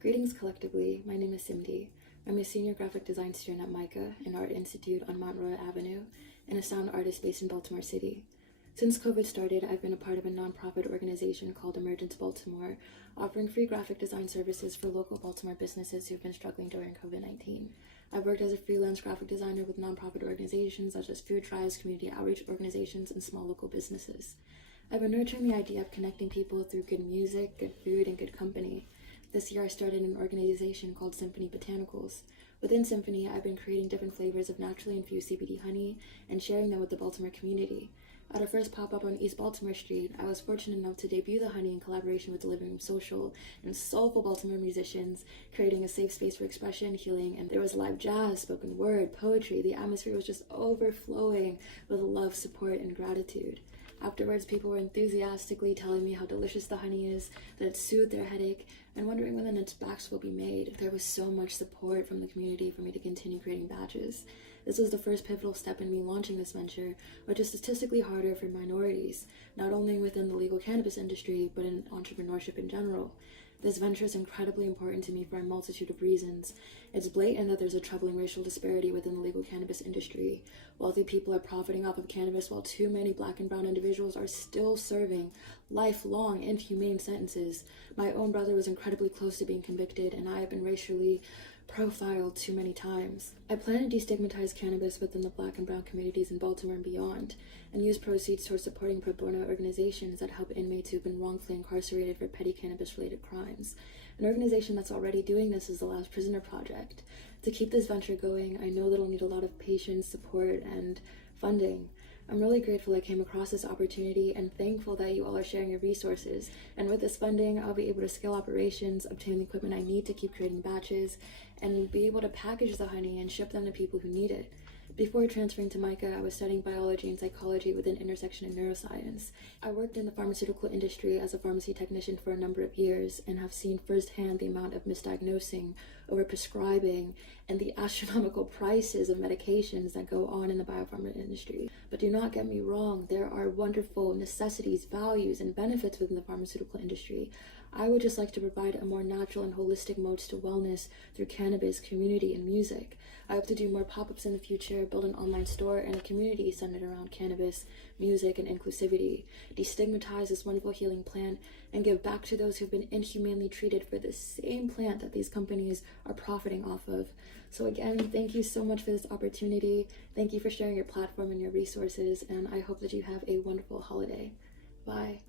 Greetings collectively, my name is Cindy. I'm a senior graphic design student at MICA, an art institute on Mount Royal Avenue, and a sound artist based in Baltimore City. Since COVID started, I've been a part of a nonprofit organization called Emergence Baltimore, offering free graphic design services for local Baltimore businesses who've been struggling during COVID-19. I've worked as a freelance graphic designer with nonprofit organizations such as food drives, community outreach organizations, and small local businesses. I've been nurturing the idea of connecting people through good music, good food, and good company. This year I started an organization called Symphoney Botanicals. Within Symphony, I've been creating different flavors of naturally infused CBD honey and sharing them with the Baltimore community. At our first pop-up on East Baltimore Street, I was fortunate enough to debut the honey in collaboration with the Living Room Social and soulful Baltimore musicians, creating a safe space for expression, healing, and there was live jazz, spoken word, poetry. The atmosphere was just overflowing with love, support, and gratitude. Afterwards, people were enthusiastically telling me how delicious the honey is, that it soothed their headache, and wondering when the next batch will be made. There was so much support from the community for me to continue creating batches. This was the first pivotal step in me launching this venture, which is statistically harder for minorities, not only within the legal cannabis industry, but in entrepreneurship in general. This venture is incredibly important to me for a multitude of reasons. It's blatant that there's a troubling racial disparity within the legal cannabis industry. Wealthy people are profiting off of cannabis while too many Black and brown individuals are still serving lifelong inhumane sentences. My own brother was incredibly close to being convicted, and I have been racially profiled too many times. I plan to destigmatize cannabis within the Black and brown communities in Baltimore and beyond, and use proceeds towards supporting pro bono organizations that help inmates who've been wrongfully incarcerated for petty cannabis-related crimes. An organization that's already doing this is the Last Prisoner Project. To keep this venture going, I know that I'll need a lot of patience, support, and funding. I'm really grateful I came across this opportunity and thankful that you all are sharing your resources. And with this funding, I'll be able to scale operations, obtain the equipment I need to keep creating batches, and be able to package the honey and ship them to people who need it. Before transferring to MICA, I was studying biology and psychology with an intersection in neuroscience. I worked in the pharmaceutical industry as a pharmacy technician for a number of years and have seen firsthand the amount of misdiagnosing, overprescribing, and the astronomical prices of medications that go on in the biopharma industry. But do not get me wrong, there are wonderful necessities, values, and benefits within the pharmaceutical industry. I would just like to provide a more natural and holistic modes to wellness through cannabis, community, and music. I hope to do more pop-ups in the future, build an online store, and a community centered around cannabis, music, and inclusivity, destigmatize this wonderful healing plant, and give back to those who've been inhumanely treated for the same plant that these companies are profiting off of. So again, thank you so much for this opportunity. Thank you for sharing your platform and your resources, and I hope that you have a wonderful holiday. Bye.